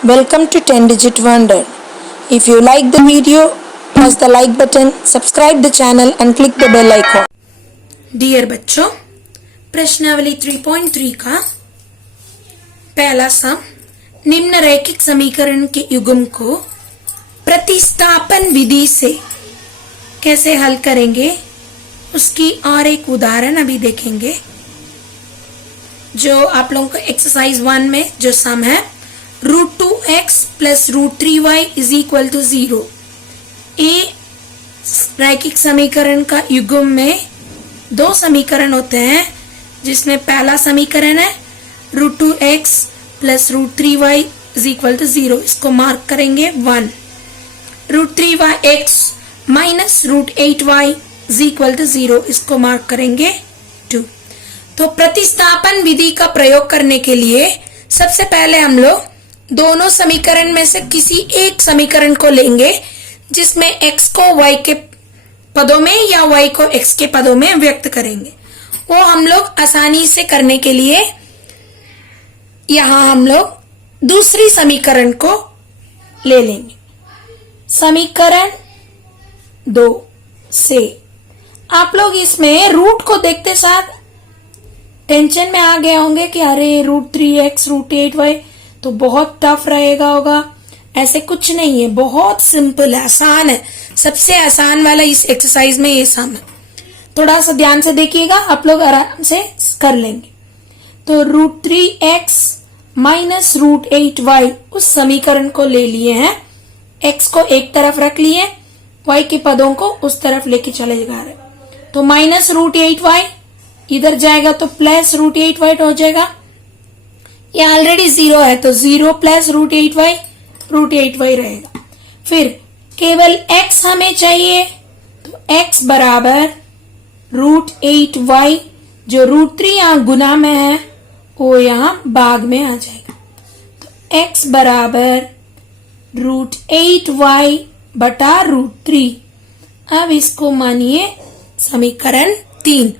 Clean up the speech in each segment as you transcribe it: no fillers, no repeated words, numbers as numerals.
Welcome to 10 Digit Wonder. If you like the video, press the like button, subscribe the channel and click the bell icon. Dear बच्चों, प्रश्नावली 3.3 का पहला सम, निम्न रैखिक समीकरण के युग्म को प्रतिस्थापन विधि से कैसे हल करेंगे उसकी और एक उदाहरण अभी देखेंगे। जो आप लोगों को एक्सरसाइज 1 में जो सम है √2x plus √3y is equal to 0। ये रैखिक समीकरण का युग्म में दो समीकरण होते हैं, जिसमें पहला समीकरण है √2x plus √3y is equal to 0। इसको मार्क करेंगे 1। √3x minus √8y is equal to 0। इसको मार्क करेंगे 2। तो प्रतिस्थापन विधि का प्रयोग करने के लिए सबसे पहले हम लोग दोनों समीकरण में से किसी एक समीकरण को लेंगे जिसमें x को y के पदों में या y को x के पदों में व्यक्त करेंगे। वो हम लोग आसानी से करने के लिए यहां हम लोग दूसरी समीकरण को ले लेंगे। समीकरण 2 से आप लोग इसमें रूट को देखते साथ टेंशन में आ गए होंगे कि अरे √3x √8y तो बहुत टफ रहेगा होगा। ऐसे कुछ नहीं है, बहुत सिंपल है, आसान है। सबसे आसान वाला इस एक्सरसाइज में ये सम है। थोड़ा सा ध्यान से देखिएगा, आप लोग आराम से कर लेंगे। तो √3x माइनस √8y उस समीकरण को ले लिए हैं। x को एक तरफ रख लिए, y के पदों को उस तरफ लेके चले जा रहे। तो माइनस √8y इधर जाएगा तो प्लस √8y हो जाएगा। ये ऑलरेडी 0 है तो 0 प्लस √8y रहेगा। फिर केवल x हमें चाहिए तो x बराबर √8y, जो √3 यहाँ गुना में है वो यहाँ भाग में आ जाएगा। तो x बराबर √8y बटा √3। अब इसको मानिए समीकरण 3।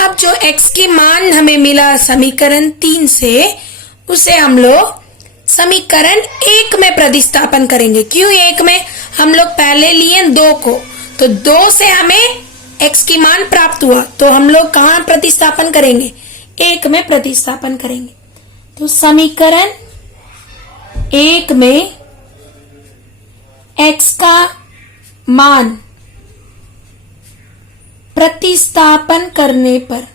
अब जो x की मान हमें मिला समीकरण 3 से, उसे हम लोग समीकरण 1 में प्रतिस्थापन करेंगे। क्यों 1 में? हम लोग पहले लिए 2 को, तो 2 से हमें x की मान प्राप्त हुआ, तो हम लोग कहां प्रतिस्थापन करेंगे? 1 में प्रतिस्थापन करेंगे। तो समीकरण 1 में x का मान प्रतिस्थापन करने पर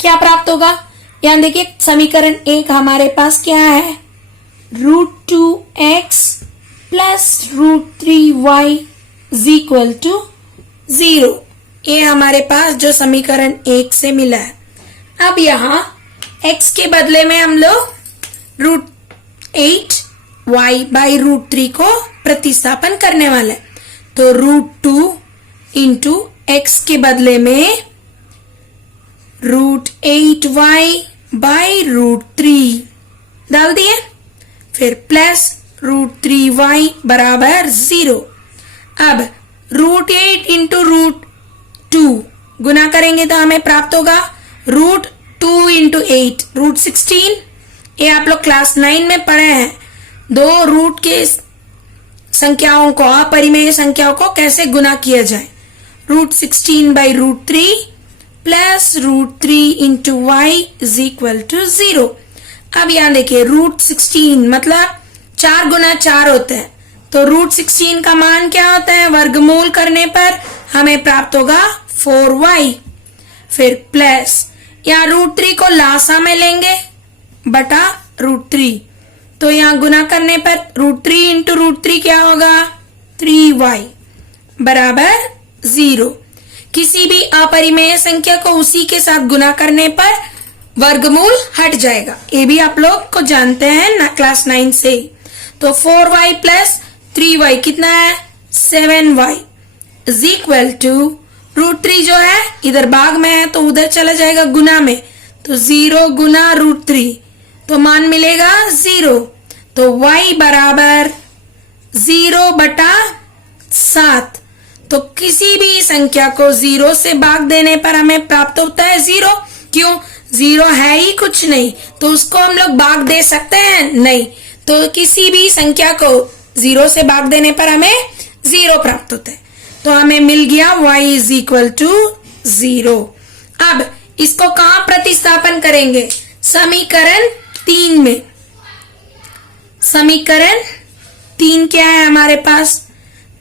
क्या प्राप्त होगा? यहां देखिए समीकरण 1 हमारे पास क्या है? √2x plus √3y is equal to 0। ये हमारे पास जो समीकरण 1 से मिला है। अब यहां x के बदले में हम लोग √8y बाई √3 को प्रतिस्थापन करने वाले। तो √2 इंटू x के बदले में √8y बाई √3 डाल दिए, फिर प्लस √3y बराबर 0। अब √8 इंटू √2 गुना करेंगे तो हमें प्राप्त होगा √2 इंटू 8 √16। ये आप लोग क्लास 9 में पढ़े हैं, दो रूट के संख्याओं को, अपरिमेय संख्याओं को कैसे गुना किया जाए। √16 by √3 plus √3 into y is equal to 0। अब यहां देखिए √16 मतलब 4 गुना 4 होते हैं, तो √16 का मान क्या होता है? वर्गमूल करने पर हमें प्राप्त होगा 4y। फिर प्लस यहाँ √3 को लासा में लेंगे बटा √3, तो यहाँ गुना करने पर √3 इंटू √3 क्या होगा? 3y बराबर 0। किसी भी अपरिमेय संख्या को उसी के साथ गुना करने पर वर्गमूल हट जाएगा। ये भी आप लोग को जानते हैं ना क्लास 9 से। तो 4y प्लस 3y कितना है? 7y इज इक्वल टू √3 जो है इधर भाग में है तो उधर चला जाएगा गुना में, तो 0 गुना √3 तो मान मिलेगा 0। तो y बराबर 0 बटा 7, तो किसी भी संख्या को 0 से भाग देने पर हमें प्राप्त होता है 0। क्यों? 0 है ही कुछ नहीं, तो उसको हम लोग भाग दे सकते हैं? नहीं। तो किसी भी संख्या को 0 से भाग देने पर हमें 0 प्राप्त होता है। तो हमें मिल गया y इज इक्वल टू 0। अब इसको कहां प्रतिस्थापन करेंगे? समीकरण 3 में। समीकरण 3 क्या है हमारे पास?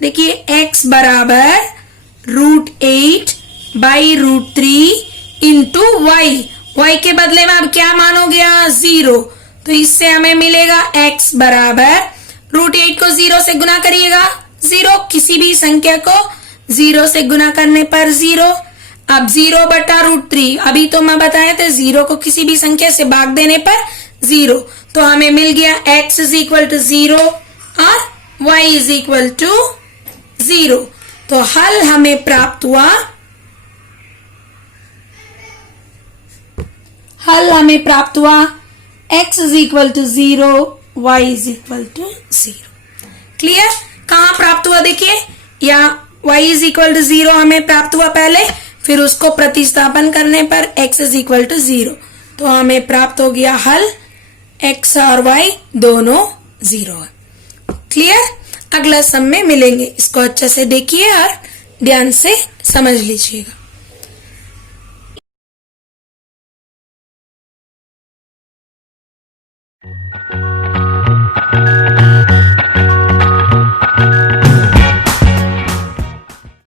देखिए x बराबर √8 बाई √3 इंटू y के बदले में अब क्या मानोगे? 0। तो इससे हमें मिलेगा x बराबर √8 को 0 से गुना करिएगा 0, किसी भी संख्या को 0 से गुना करने पर 0। अब 0 बटा √3, अभी तो मैं बताया था 0 को किसी भी संख्या से भाग देने पर 0। तो हमें मिल गया x इज इक्वल टू 0 और y इज इक्वल टू 0। तो हल हमें प्राप्त हुआ, x is equal to 0, y is equal to 0। Clear? कहां प्राप्त हुआ? देखिए, या y इज इक्वल टू 0 हमें प्राप्त हुआ पहले, फिर उसको प्रतिस्थापन करने पर x इज इक्वल टू 0। तो हमें प्राप्त हो गया हल, x और y दोनों 0 है। क्लियर? अगला सम में मिलेंगे। इसको अच्छे से देखिए और ध्यान से समझ लीजिएगा।